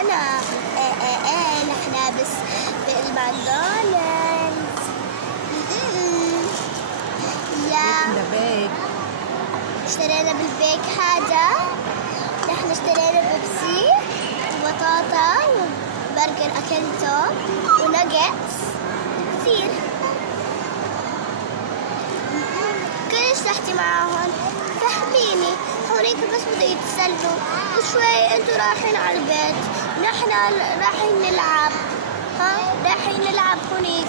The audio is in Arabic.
أنا نحن بس بالماكدونالدز. يا بيك اشترينا بالبيك هذا. نحن اشترينا بيبسي وبطاطا وبرجر أكلته وناجتس كثير. كلش رحتي معاهم؟ فهميني. هونيك بس بده يتسلوا وشوي انتوا رايحين على البيت. نحن رايحين نلعب. رايحين نلعب هونيك.